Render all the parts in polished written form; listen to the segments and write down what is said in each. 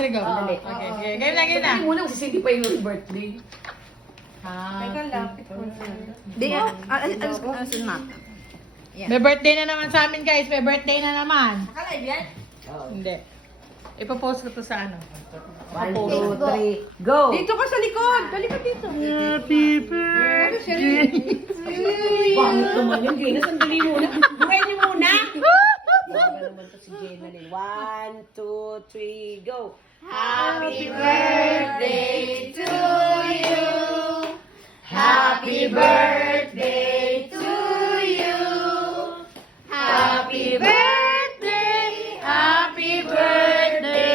3, go. Dali. Okay. Game na, game na. Hindi muna, kasi hindi pa yung birthday. Teka lang. Di, alisin na. May birthday na naman sa amin, guys. May birthday na naman. Nakalive yan? Hindi. Ipopost ko to sa ano. 1, 2, 3, go! Dito ka sa likod. Dali ka dito. Happy birthday. Bakit naman yun, Gina? Sandali muna. Bukayin niyo muna. Baga naman to si Gina. 1, 2, 3, go! Happy birthday to you. Happy birthday to you. Happy birthday. Happy birthday.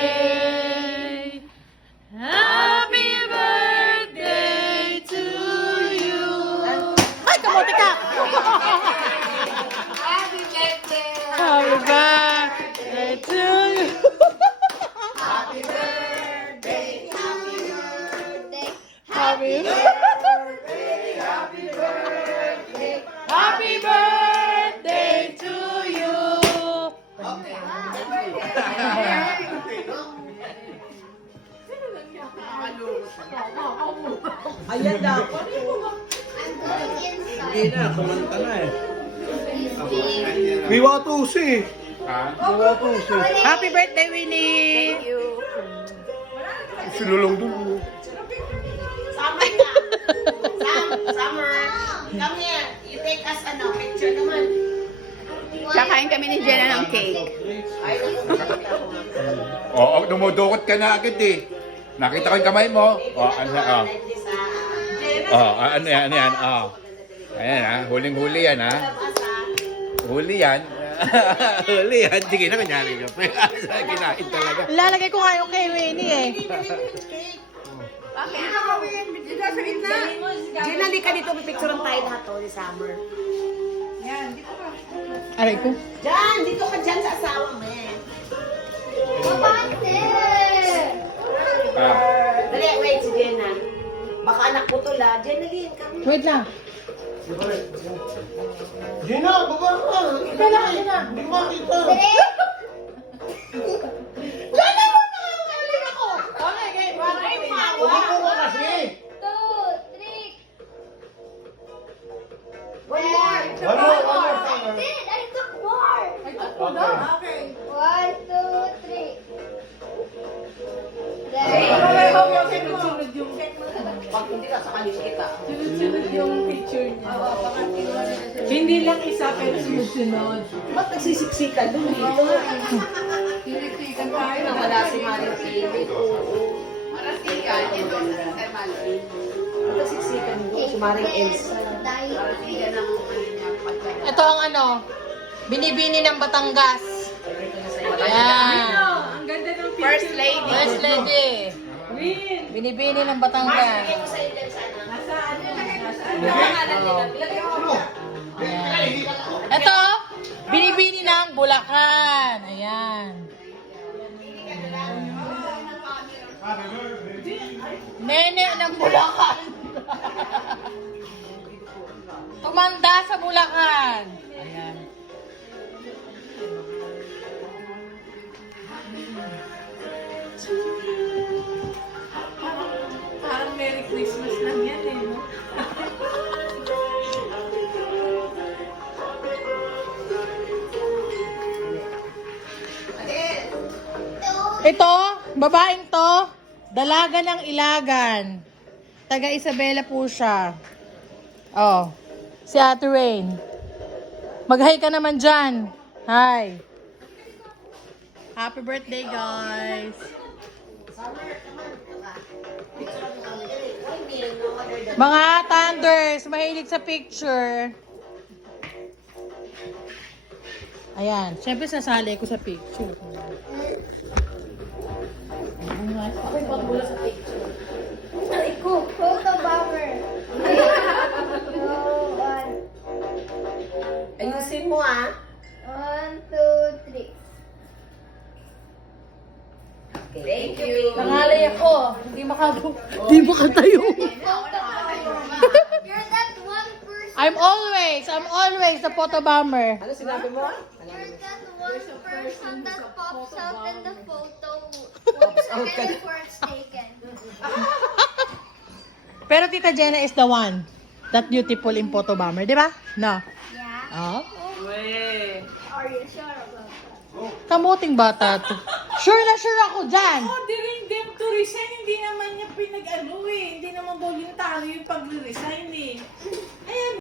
Happy birthday to you. Ay, kamote ka! Happy birthday. Happy birthday to you. Happy birthday. Happy birthday. Happy birthday. Happy birthday to you. Ayan dapat. Hindi na, kumanta na eh. Biwa tusi. Biwa tusi. Happy birthday, Winnie. Sinulong dulo. Summer na. Summer. Come here. You take us picture naman. Kakain kami ni Jenna ng cake. Oo, dumudukot ka na agad eh. Nakita ko yung kamay mo. Ano yan, ano yan. Ayan ha, huling-huli yan ha. Huli yan. Huli yan. Sige na, kanyari ka. Kinain talaga. Lalagay ko nga yung kay Winnie eh. Gina, ka dito. Pipicturean tayo lahat to ni Summer. Aray ko. Diyan, dito ka dyan sa asawa mo eh. Dali, wait si Jenna. Baka anak mo to la. Jenna, Lynn, kami. Wait lang. Gina, baba ka. Ito na, ito na. Hindi makita. Okay, game. Ay, Upo mawa. ka kasi. One more. One more, Summer. Okay. Pag hindi ka sa kalis kita. Hindi lang isa, pero susunod. Ba't nagsisiksikan dun dito? Wala si Maring Philip. Marasikan. Ba't nagsisiksikan dun si Maring Elsa? Marasikan ng Ito ang ano, binibini ng Batangas. Ayan. First lady. First lady. Binibini ng Batangas. Ayan. Ito, binibini ng Bulacan. Ayan. Nene ng Bulacan. Tumanda sa Bulacan. Ayan. Parang Merry Christmas lang yan eh. No? Ito, babaeng to, dalaga ng Ilagan. Taga Isabela po siya. Oh, si Ate Rain. Mag-hi ka naman dyan. Hi. Happy birthday, guys. Mga Thunders, mahilig sa picture. Ayan, syempre sasali ko sa picture. Ayusin mo ah. 1, 2, 3. Thank you. Nangalay ako. Hindi makatayo. You're that one person. I'm always the photo bomber. Ano sinabi mo ah? You're that one person that pops out in the photo. Forget before it's taken. Pero Tita Jenna is the one that beautiful in photo bomber, di ba? No? Yeah. Oh. Are you sure about that? Kamuting bata to. Sure na sure ako dyan. Ordering them to resign, hindi naman niya pinag-ano eh. Hindi naman voluntary yung pag-resign eh. Ayan.